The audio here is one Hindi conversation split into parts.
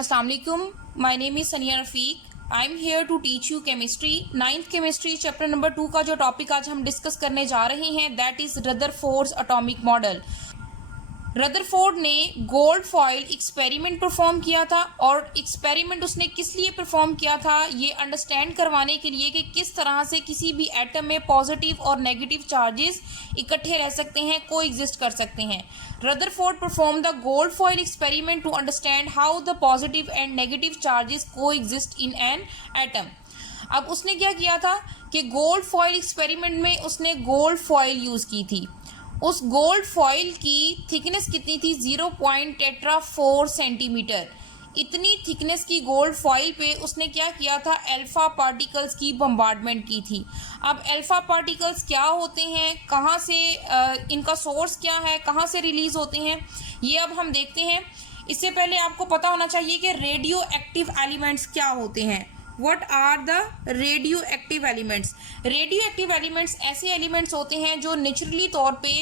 Assalamu alaikum. My name is Sania Rafiq. I am here to teach you chemistry. 9th chemistry chapter number 2 का जो टॉपिक आज हम डिस्कस करने जा रहे हैं that is Rutherford's atomic model. Rutherford ने गोल्ड फॉइल एक्सपेरिमेंट परफॉर्म किया था और एक्सपेरिमेंट उसने किस लिए परफॉर्म किया था ये अंडरस्टैंड करवाने के लिए कि किस तरह से किसी भी एटम में पॉजिटिव और नेगेटिव चार्जेस इकट्ठे रह सकते हैं, को एग्जिस्ट कर सकते हैं। Rutherford perform the gold foil experiment to understand how the positive and negative charges को एग्जिस्ट इन एन एटम। अब उसने क्या किया था कि गोल्ड फॉइल एक्सपेरिमेंट में उसने गोल्ड फॉइल यूज़ की थी। उस गोल्ड फॉइल की थिकनेस कितनी थी 0.4 सेंटीमीटर। इतनी थिकनेस की गोल्ड फॉइल पे उसने क्या किया था, अल्फा पार्टिकल्स की बम्बार्डमेंट की थी। अब अल्फा पार्टिकल्स क्या होते हैं, कहाँ से इनका सोर्स क्या है, कहाँ से रिलीज होते हैं, ये अब हम देखते हैं। इससे पहले आपको पता होना चाहिए कि रेडियो एक्टिव एलिमेंट्स क्या होते हैं। What are the radioactive elements? Radioactive elements ऐसे एलिमेंट्स होते हैं जो नेचुरली तौर पे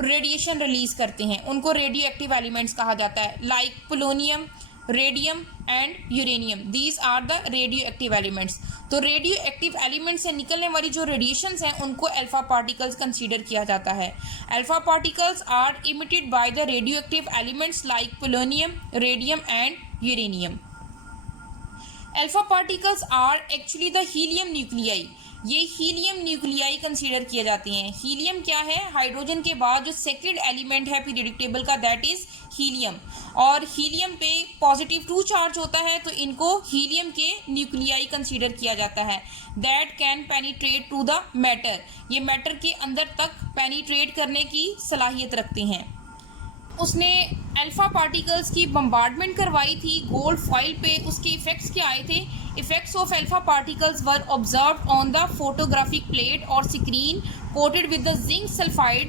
रेडिएशन रिलीज करते हैं, उनको रेडियोएक्टिव एलिमेंट्स कहा जाता है। Like polonium, radium and uranium, these are the radioactive elements. तो रेडियोएक्टिव एलिमेंट से निकलने वाली जो रेडिएशंस हैं उनको अल्फा पार्टिकल्स कंसीडर किया जाता है। Alpha particles are emitted by the radioactive elements like polonium, radium and uranium. Alpha particles are actually the helium nuclei. ये हीलियम न्यूक्लियाई कंसीडर किए जाते हैं। हीलियम क्या है, हाइड्रोजन के बाद जो सेकेंड एलिमेंट है पीरियोडिक टेबल का दैट इज हीलियम। और हीलियम पे पॉजिटिव 2 चार्ज होता है तो इनको हीलियम के न्यूक्लियाई कंसीडर किया जाता है। That can penetrate to the matter, ये मैटर के अंदर तक पेनिट्रेट करने की सलाहियत रखते हैं। उसने अल्फा पार्टिकल्स की बम्बार्डमेंट करवाई थी गोल्ड फॉइल पे। उसके इफेक्ट्स क्या आए थे, effects of alpha particles were observed on the photographic plate और screen coated with the zinc sulphide.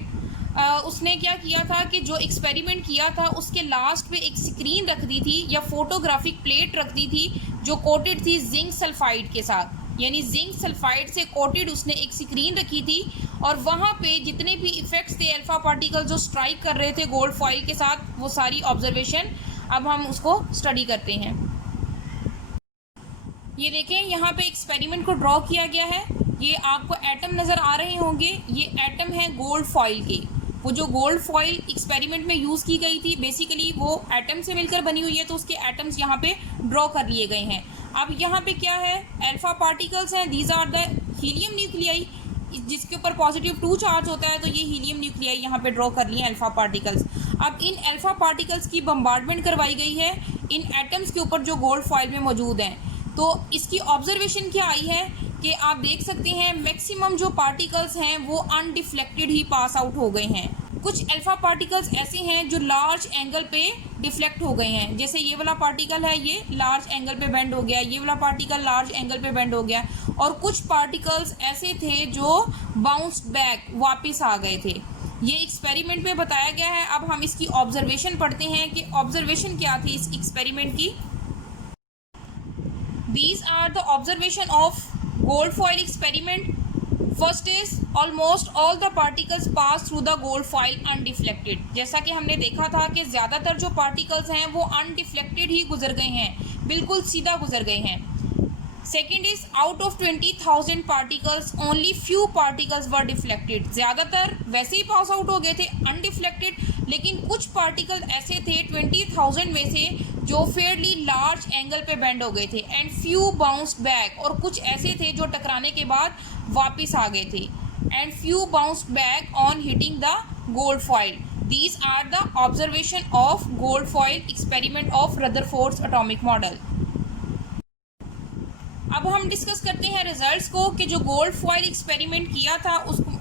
उसने क्या किया था कि जो एक्सपेरिमेंट किया था उसके लास्ट पे एक स्क्रीन रख दी थी या फोटोग्राफिक प्लेट रख दी थी जो कोटेड थी जिंक सल्फाइड के साथ, यानी जिंक सल्फाइड से कोटेड उसने एक स्क्रीन रखी थी। और वहाँ पे जितने भी इफेक्ट्स थे अल्फा पार्टिकल जो स्ट्राइक कर रहे थे गोल्ड फॉइल के साथ, वो सारी ऑब्जर्वेशन अब हम उसको स्टडी करते हैं। ये देखें यहाँ पे एक्सपेरिमेंट को ड्रॉ किया गया है। ये आपको एटम नज़र आ रहे होंगे, ये एटम है गोल्ड फॉइल के। वो जो गोल्ड फॉइल एक्सपेरिमेंट में यूज़ की गई थी बेसिकली वो एटम से मिलकर बनी हुई है, तो उसके एटम्स यहाँ पे ड्रॉ कर लिए गए हैं। अब यहाँ पे क्या है, अल्फा पार्टिकल्स हैं, these are the helium nuclei, जिसके ऊपर पॉजिटिव 2 चार्ज होता है, तो ये हीलियम न्यूक्लियाई यहाँ पे ड्रॉ कर लिए अल्फा पार्टिकल्स। अब इन अल्फा पार्टिकल्स की बम्बार्डमेंट करवाई गई है इन एटम्स के ऊपर जो गोल्ड फॉइल में मौजूद हैं। तो इसकी ऑब्जर्वेशन क्या आई है कि आप देख सकते हैं मैक्सिमम जो पार्टिकल्स हैं वो अनडिफ्लेक्टेड ही पास आउट हो गए हैं। कुछ अल्फा पार्टिकल्स ऐसे हैं जो लार्ज एंगल पे डिफ्लेक्ट हो गए हैं, जैसे ये वाला पार्टिकल है, ये लार्ज एंगल पे बेंड हो गया, ये वाला पार्टिकल लार्ज एंगल पे बेंड हो गया। और कुछ पार्टिकल्स ऐसे थे जो बाउंस बैक वापस आ गए थे। ये एक्सपेरिमेंट में बताया गया है। अब हम इसकी ऑब्जर्वेशन पढ़ते हैं कि ऑब्जर्वेशन क्या थी इस एक्सपेरिमेंट की। These are the observation of gold foil experiment. First is almost all the particles pass through the gold foil undeflected. जैसा कि हमने देखा था कि ज़्यादातर जो पार्टिकल्स हैं वो अनडिफ्लेक्टेड ही गुजर गए हैं, बिल्कुल सीधा गुजर गए हैं। Second is out of 20,000 particles only few particles were deflected. ज़्यादातर वैसे ही पास आउट हो गए थे अनडिफ्लेक्टेड, लेकिन कुछ पार्टिकल ऐसे थे 20,000 में से जो फेयरली लार्ज एंगल पे बेंड हो गए थे। एंड फ्यू बाउंस्ड बैक, और कुछ ऐसे थे जो टकराने के बाद वापस आ गए थे। And few bounced back on hitting the gold foil. These are the observation of gold foil experiment of Rutherford's atomic model. अब हम डिस्कस करते हैं रिजल्ट्स को कि जो गोल्ड फॉइल एक्सपेरिमेंट किया था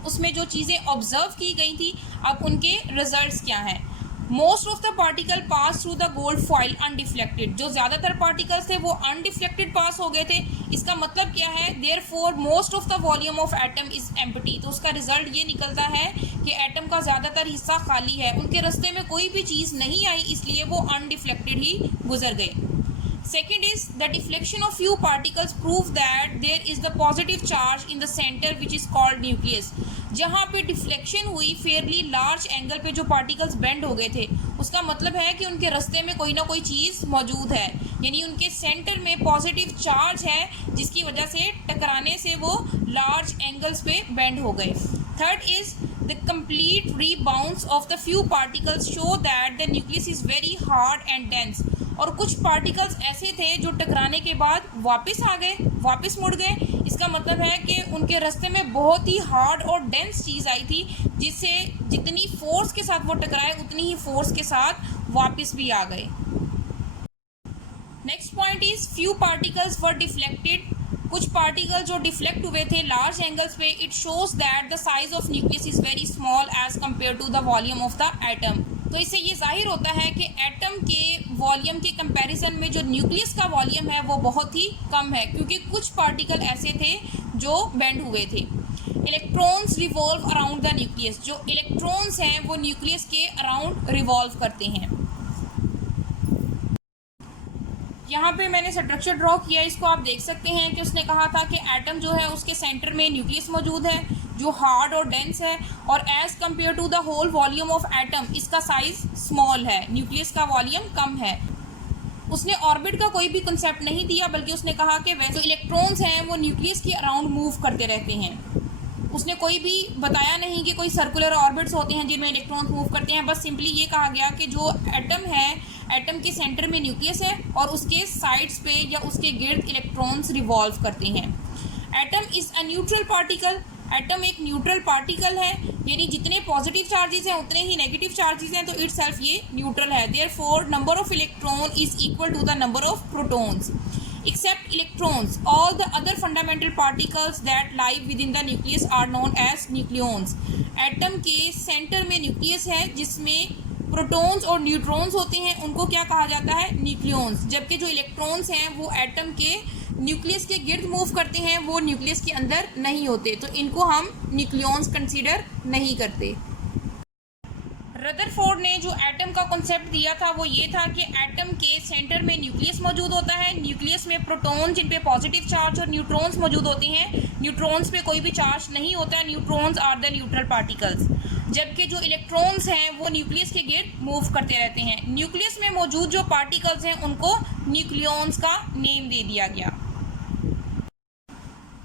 उसमें जो चीज़ें ऑब्जर्व की गई थी, अब उनके रिजल्ट्स क्या हैं। Most of the particle pass through the gold foil undeflected. जो ज़्यादातर पार्टिकल्स थे वो अनडिफ्लेक्टेड पास हो गए थे। इसका मतलब क्या है, therefore most of the volume of atom is empty. तो उसका रिजल्ट ये निकलता है कि एटम का ज़्यादातर हिस्सा खाली है, उनके रास्ते में कोई भी चीज़ नहीं आई, इसलिए वो अनडिफ्लेक्टेड ही गुजर गए। Second is the deflection of few particles prove that there is the positive charge in the center which is called nucleus. जहाँ पे डिफ्लेक्शन हुई फेयरली लार्ज एंगल पे जो पार्टिकल्स बेंड हो गए थे, उसका मतलब है कि उनके रास्ते में कोई ना कोई चीज़ मौजूद है, यानी उनके सेंटर में पॉजिटिव चार्ज है जिसकी वजह से टकराने से वो लार्ज एंगल्स पे बेंड हो गए. Third is the complete rebounce of the few particles show that the nucleus is very hard and dense. और कुछ पार्टिकल्स ऐसे थे जो टकराने के बाद वापस आ गए, वापस मुड़ गए. इसका मतलब है कि उनके रास्ते में बहुत ही हार्ड और डेंस चीज़ आई थी जिससे जितनी फोर्स के साथ वो टकराए उतनी ही फोर्स के साथ वापस भी आ गए. Next point is few particles were deflected. कुछ पार्टिकल जो डिफ्लेक्ट हुए थे लार्ज एंगल्स पे. It shows that the size of nucleus is very small as compare to the volume of the atom. तो इससे ये जाहिर होता है कि एटम के वॉल्यूम के कंपैरिजन में जो न्यूक्लियस का वॉल्यूम है वो बहुत ही कम है, क्योंकि कुछ पार्टिकल ऐसे थे जो बेंड हुए थे. Electrons revolve around the nucleus. जो इलेक्ट्रॉन्स हैं वो न्यूक्लियस के अराउंड रिवॉल्व करते हैं. यहाँ पे मैंने स्ट्रक्चर ड्रॉ किया, इसको आप देख सकते हैं कि उसने कहा था कि एटम जो है उसके सेंटर में न्यूक्लियस मौजूद है जो हार्ड और डेंस है, और as compare to the whole volume of atom इसका साइज स्मॉल है, न्यूक्लियस का वॉल्यूम कम है. उसने ऑर्बिट का कोई भी कंसेप्ट नहीं दिया, बल्कि उसने कहा कि वैसे इलेक्ट्रॉन्स हैं वो न्यूक्लियस के अराउंड मूव करते रहते हैं. उसने कोई भी बताया नहीं कि कोई सर्कुलर ऑर्बिट्स होते हैं जिनमें इलेक्ट्रॉन्स मूव करते हैं. बस सिंपली ये कहा गया कि जो एटम है, एटम के सेंटर में न्यूक्लियस है और उसके साइड्स पे या उसके गिर्द इलेक्ट्रॉन्स रिवॉल्व करते हैं. Atom is a neutral particle. Atom एक न्यूट्रल पार्टिकल है, यानी जितने पॉजिटिव चार्जेस हैं उतने ही नेगेटिव चार्जेस हैं, तो इट सेल्फ ये न्यूट्रल है. Therefore number of electron is equal to the number of protons. Except electrons, all the other fundamental particles that lie within the nucleus are known as nucleons. Atom के सेंटर में न्यूक्लियस है जिसमें प्रोटॉन्स और न्यूट्रॉन्स होते हैं, उनको क्या कहा जाता है? न्यूक्लियॉन्स. जबकि जो इलेक्ट्रॉन्स हैं वो एटम के न्यूक्लियस के गिर्द मूव करते हैं, वो न्यूक्लियस के अंदर नहीं होते, तो इनको हम न्यूक्लियॉन्स कंसीडर नहीं करते. रदरफोर्ड ने जो एटम का कॉन्सेप्ट दिया था वो ये था कि एटम के सेंटर में न्यूक्लियस मौजूद होता है, न्यूक्लियस में प्रोटॉन जिन पे पॉजिटिव चार्ज और न्यूट्रॉन्स मौजूद होते हैं, न्यूट्रॉन्स पे कोई भी चार्ज नहीं होता. Neutrons are the neutral particles. जबकि जो इलेक्ट्रॉन्स हैं वो न्यूक्लियस के गिर्द मूव करते रहते हैं. न्यूक्लियस में मौजूद जो पार्टिकल्स हैं उनको न्यूक्लियॉन्स का नेम दे दिया गया.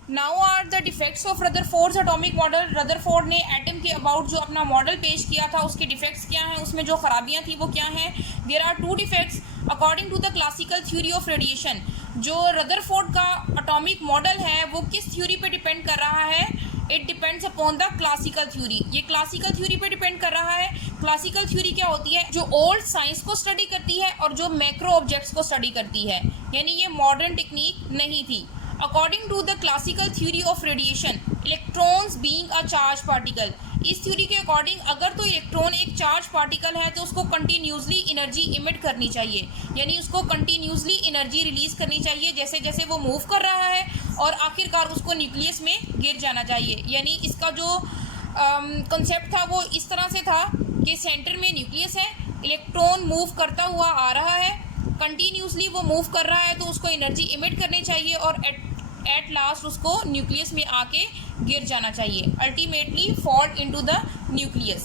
Now are the defects of Rutherford's atomic model. Rutherford ने एटम के अबाउट जो अपना मॉडल पेश किया था उसके डिफेक्ट्स क्या हैं, उसमें जो खराबियां थी वो क्या हैं. There are two defects according to the classical theory of radiation. जो रदरफोर्ड का एटॉमिक मॉडल है वो किस थ्योरी पे डिपेंड कर रहा है? It depends upon the classical theory. ये क्लासिकल थ्योरी पे डिपेंड कर रहा है. क्लासिकल थ्योरी क्या होती है? जो ओल्ड साइंस को स्टडी करती है और जो मैक्रो ऑब्जेक्ट्स को स्टडी करती है, यानी ये मॉडर्न टेक्निक नहीं थी. According to the classical theory of radiation, electrons being a charged particle. इस थ्योरी के अकॉर्डिंग अगर तो इलेक्ट्रॉन एक चार्ज पार्टिकल है तो उसको कंटिन्यूसली एनर्जी इमिट करनी चाहिए, यानी उसको कंटिन्यूसली एनर्जी रिलीज करनी चाहिए जैसे जैसे वो मूव कर रहा है, और आखिरकार उसको न्यूक्लियस में गिर जाना चाहिए. यानी इसका जो कॉन्सेप्ट था वो इस तरह से था कि सेंटर में न्यूक्लियस है, इलेक्ट्रॉन मूव करता हुआ आ रहा है, कंटिन्यूसली वो मूव कर रहा है तो उसको एनर्जी इमिट करनी चाहिए और एट लास्ट उसको न्यूक्लियस में आके गिर जाना चाहिए, ultimately fall into the nucleus.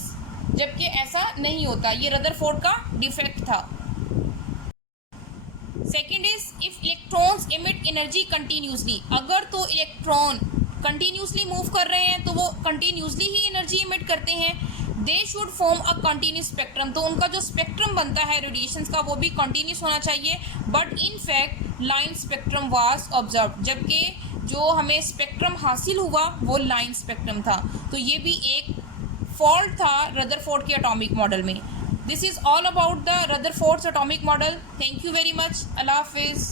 जबकि ऐसा नहीं होता. ये रदरफोर्ड का डिफेक्ट था. Second is if electrons emit energy continuously. अगर तो इलेक्ट्रॉन कंटिन्यूसली मूव कर रहे हैं तो वो कंटिन्यूसली ही एनर्जी इमिट करते हैं. They should form a continuous spectrum. तो उनका जो स्पेक्ट्रम बनता है रेडिएशंस का वो भी कंटिन्यूस होना चाहिए. But in fact line spectrum was observe. जबकि जो हमें स्पेक्ट्रम हासिल हुआ वो लाइन स्पेक्ट्रम था. तो ये भी एक फॉल्ट था रदरफोर्ड के एटॉमिक मॉडल में. This is all about the Rutherford's atomic model. Thank you very much. अल्लाह हाफिज़.